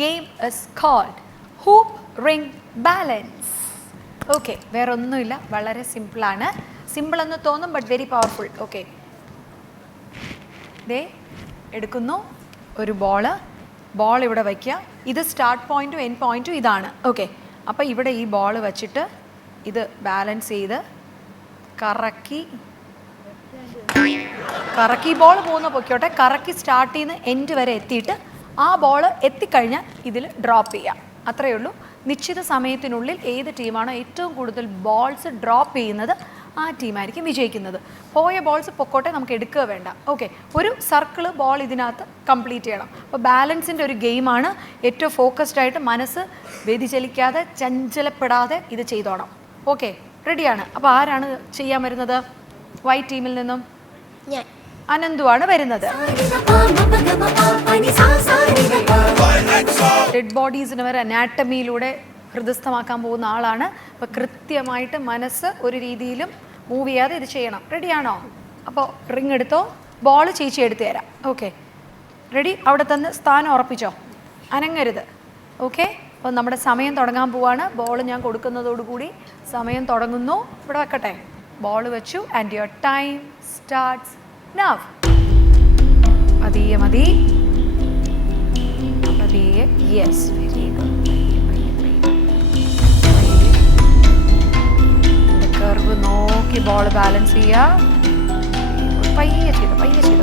game is called hoop ring balance. Okay, വേറെ ഒന്നുമില്ല, വളരെ സിമ്പിളാണ്. സിമ്പിൾ എന്ന് തോന്നും ബട്ട് വെരി പവർഫുൾ. ഓക്കെ, ദേ എടുക്കുന്നു ഒരു ബോൾ ഇവിടെ വയ്ക്കുക. ഇത് സ്റ്റാർട്ട് പോയിന്റും എൻഡ് പോയിന്റും ഇതാണ്. ഓക്കെ, അപ്പോൾ ഇവിടെ ഈ ബോൾ വെച്ചിട്ട് ഇത് ബാലൻസ് ചെയ്ത് കറക്കി ബോൾ പോകുന്ന പൊക്കോട്ടെ, കറക്കി സ്റ്റാർട്ട് ചെയ്യുന്ന എൻഡ് വരെ എത്തിയിട്ട് ആ ബോൾ എത്തിക്കഴിഞ്ഞാൽ ഇതിൽ ഡ്രോപ്പ് ചെയ്യാം. അത്രയേ ഉള്ളൂ. നിശ്ചിത സമയത്തിനുള്ളിൽ ഏത് ടീമാണോ ഏറ്റവും കൂടുതൽ ബോൾസ് ഡ്രോപ്പ് ചെയ്യുന്നത് ആ ടീമായിരിക്കും വിജയിക്കുന്നത്. പോയ ബോൾസ് പൊക്കോട്ടെ, നമുക്ക് എടുക്കുക വേണ്ട. ഓക്കെ, ഒരു സർക്കിള് ബോൾ ഇതിനകത്ത് കംപ്ലീറ്റ് ചെയ്യണം. അപ്പോൾ ബാലൻസിൻ്റെ ഒരു ഗെയിമാണ്. ഏറ്റവും ഫോക്കസ്ഡ് ആയിട്ട് മനസ്സ് വ്യതിചലിക്കാതെ ചഞ്ചലപ്പെടാതെ ഇത് ചെയ്തോണം. ഓക്കെ, റെഡിയാണ്? അപ്പോൾ ആരാണ് ചെയ്യാൻ വരുന്നത്? വൈറ്റ് ടീമിൽ നിന്നും അനന്തുവാണ് വരുന്നത്. ഡെഡ് ബോഡീസിന് വരെ അനാറ്റമിയിലൂടെ ഹൃദയസ്ഥമാക്കാൻ പോകുന്ന ആളാണ്. അപ്പോൾ കൃത്യമായിട്ട് മനസ്സ് ഒരു രീതിയിലും മൂവ് ചെയ്യാതെ ഇത് ചെയ്യണം. റെഡിയാണോ? അപ്പോൾ റിങ് എടുത്തോ, ബോൾ ചേച്ചി എടുത്തു തരാം. Okay, ready? അവിടെ തന്നെ സ്ഥാനം ഉറപ്പിച്ചോ, അനങ്ങരുത്. ഓക്കെ, അപ്പോൾ നമ്മുടെ സമയം തുടങ്ങാൻ പോവാണ്. ബോൾ ഞാൻ കൊടുക്കുന്നതോടുകൂടി സമയം തുടങ്ങുന്നു. ഇവിടെ വെക്കട്ടെ, ബോൾ വെച്ചു. And your time starts now. പതിയെ മതി, പതിയെ. Yes, very good. കർവ് നോക്കി ബോൾ ബാലൻസ് ചെയ്യുക. പയ്യെ ചെയ്തു നോക്കേ, പയ്യെ ചെയ്തു.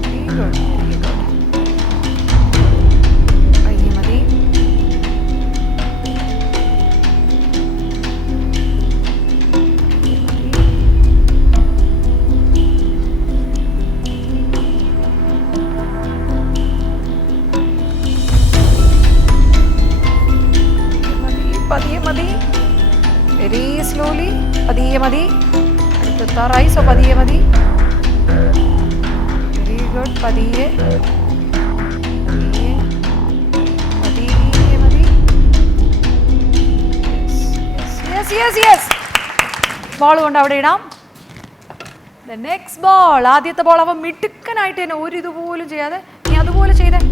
Very good, very good. പയ്യെ മതി. പതിയെ മതി, വെരി സ്ലോലി. പതിയെ മതി, അടുത്തെത്താറായി. സോ പതിയെ മതി. Very good. പതിയെ പതിയെ പതിയെ മതി. Yes yes yes. ബോൾ കൊണ്ട് അവിടെ ഇടാം. ദ നെക്സ്റ്റ് ബോൾ, ആദ്യത്തെ ബോൾ അവൻ മിടുക്കനായിട്ട് തന്നെ ഒരു ഇതുപോലും ചെയ്യാതെ നീ അതുപോലെ ചെയ്തേ.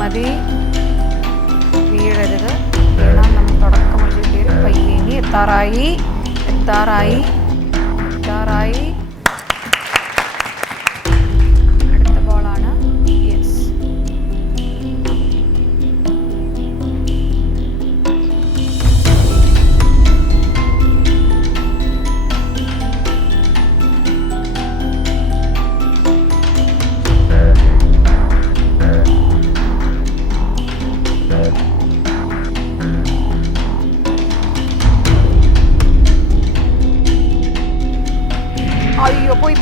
മതി, വീഴരുത്. വീണാൽ നമ്മൾ തുടക്കം ഒരു പേര്. പയ്യെ ഇനി എത്താറായി. അടുത്ത ബോളാണ്. യെസ്. അയ്യോ, പോയി.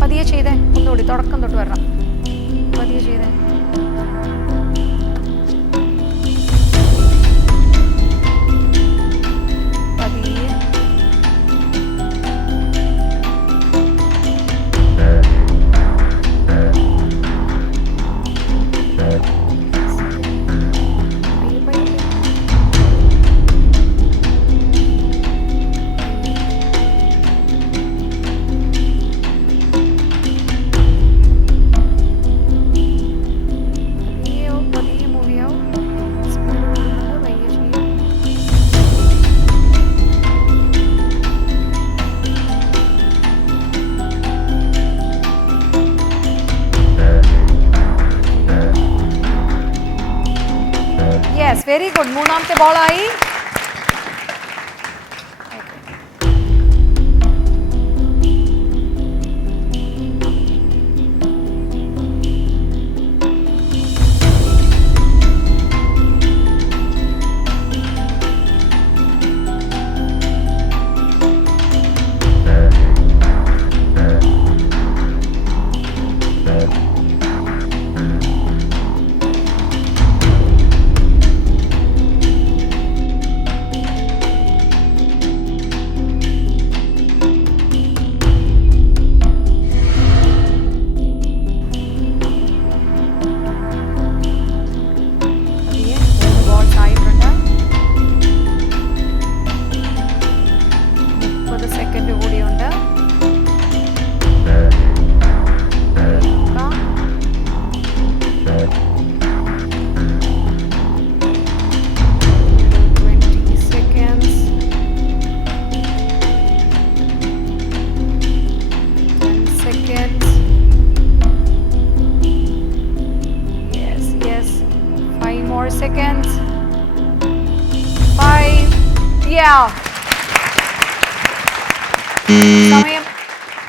പതിയെ ചെയ്തേ. ഒന്നുകൂടി തുടക്കം തൊട്ട് വരണം. പതിയെ ചെയ്തേ. പതിയെ. Yes, very good. മൂന്നാമത്തെ ബോളായി.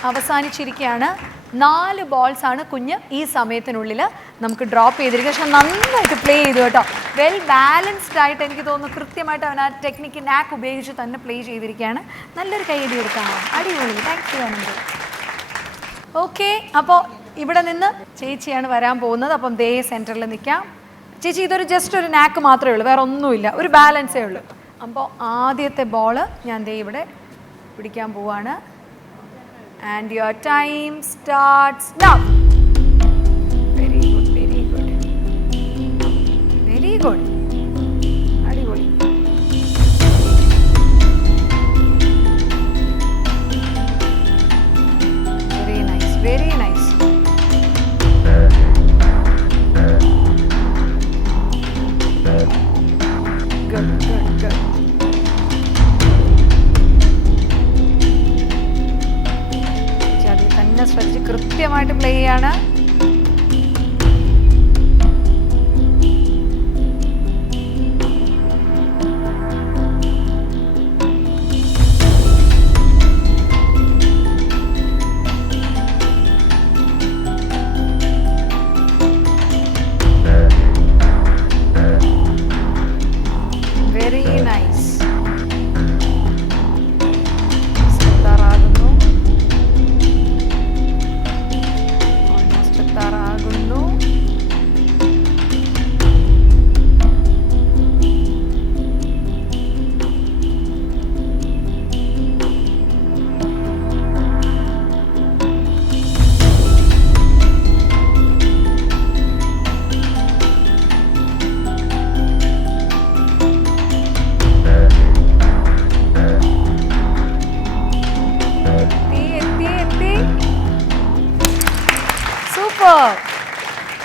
അവസാനിച്ചിരിക്കുകയാണ്. 4 ബോൾസ് ആണ് കുഞ്ഞ് ഈ സമയത്തിനുള്ളിൽ നമുക്ക് ഡ്രോപ്പ് ചെയ്തിരിക്കുക. പക്ഷെ നന്നായിട്ട് പ്ലേ ചെയ്തു കേട്ടോ. വെൽ ബാലൻസ്ഡ് ആയിട്ട് എനിക്ക് തോന്നുന്നു കൃത്യമായിട്ട് അവൻ ആ ടെക്നിക്ക് നാക്ക് ഉപയോഗിച്ച് തന്നെ പ്ലേ ചെയ്തിരിക്കുകയാണ്. നല്ലൊരു കൈയടി കൊടുക്കാം. അടിപൊളി. Thank you Anand. ഓക്കെ, അപ്പോൾ ഇവിടെ നിന്ന് ചേച്ചിയാണ് വരാൻ പോകുന്നത്. അപ്പം ദേ സെൻറ്ററിൽ നിൽക്കാം. ചേച്ചി ഇതൊരു ജസ്റ്റ് ഒരു നാക്ക് മാത്രമേ ഉള്ളൂ, വേറെ ഒന്നുമില്ല, ഒരു ബാലൻസേ ഉള്ളൂ. അപ്പോൾ ആദ്യത്തെ ബോള് ഞാൻ ദേ ഇവിടെ പിടിക്കാൻ പോവാണ്. And your time starts now. Very good, very good. Very good. അടിപൊളി. Very nice, very nice. Good, good, good. ശ്രദ്ധിച്ച് കൃത്യമായിട്ട് പ്ലേ ചെയ്യാണ്. Very nice.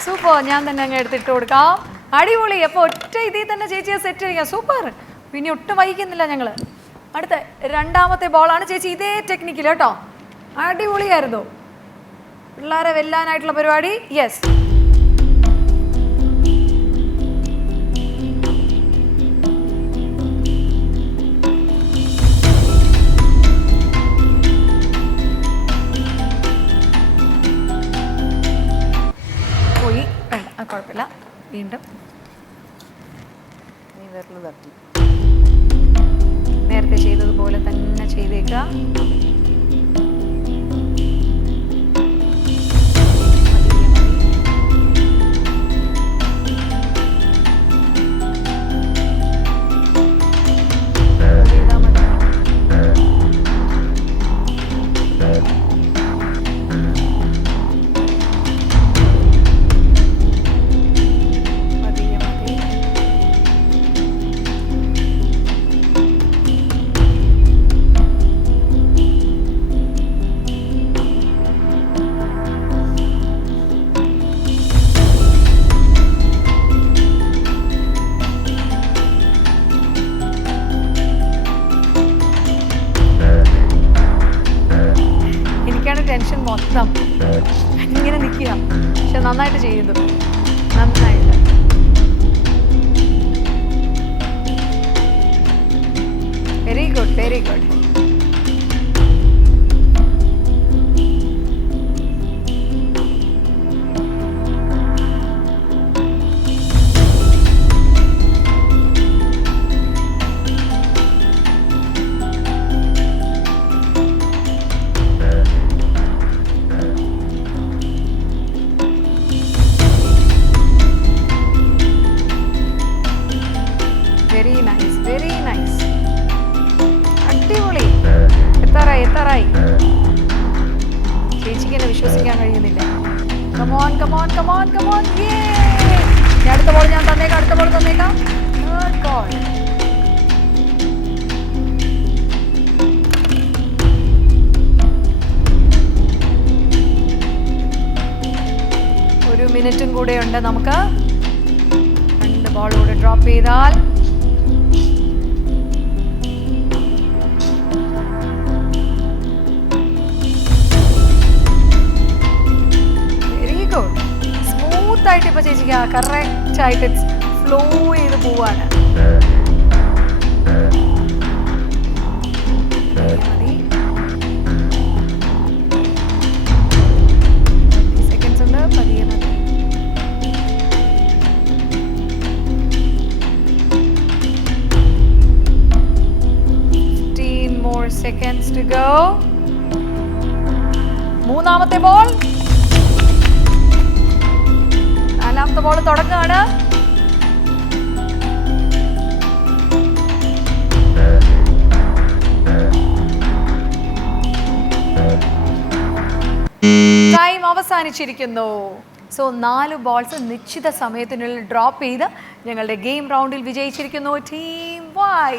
സൂപ്പർ. ഞാൻ തന്നെ അങ്ങ് എടുത്തിട്ട് കൊടുക്കാം. അടിപൊളി. അപ്പോൾ ഒറ്റ ഇതിൽ തന്നെ ചേച്ചിയെ സെറ്റ് ചെയ്യാം. സൂപ്പർ. പിന്നെ ഒട്ടും വൈകുന്നില്ല ഞങ്ങൾ. അടുത്ത രണ്ടാമത്തെ ബോളാണ് ചേച്ചി. ഇതേ ടെക്നിക്കിൽ കേട്ടോ. അടിപൊളിയായിരുന്നു. പിള്ളേരെ വെല്ലാനായിട്ടുള്ള പരിപാടി. യെസ്. കുഴപ്പമില്ല. വീണ്ടും നേരത്തെ ചെയ്തതുപോലെ തന്നെ ചെയ്തേക്കാം. ടെൻഷൻ മൊത്തം ഇങ്ങനെ നിൽക്കുക. പക്ഷെ നന്നായിട്ട് ചെയ്യുന്നു. നന്നായിട്ട്. Very good, very good. Very nice, very nice. അടിപൊളി. എത്താറായി, എത്താറായി. ചേച്ചിക്ക് എന്നെ വിശ്വസിക്കാൻ കഴിയുന്നില്ല. Come on, come on, come on, come on. അടുത്ത ബോൾ ഞാൻ തന്നേക്കാം. അടുത്ത ബോൾ തന്നേക്കാം. ഒരു മിനിറ്റും കൂടെ ഉണ്ട് നമുക്ക്. 2 ബോൾ കൂടെ ഡ്രോപ്പ് ചെയ്താൽ സ്മൂത്തായിട്ട് ഇപ്പൊ ചേച്ചിക്ക് കറക്റ്റ് ആയിട്ട് ഫ്ലോ ചെയ്ത് പോവാണ്. മതി. മൂന്നാമത്തെ ബോൾ, നാലാമത്തെ ബോൾ തുടങ്ങുകയാണ്. ടൈം അവസാനിച്ചിരിക്കുന്നു. സോ 4 ബോൾസ് നിശ്ചിത സമയത്തിനുള്ളിൽ ഡ്രോപ്പ് ചെയ്ത് ഞങ്ങളുടെ ഗെയിം റൗണ്ടിൽ വിജയിച്ചിരിക്കുന്നു ടീം വൈ.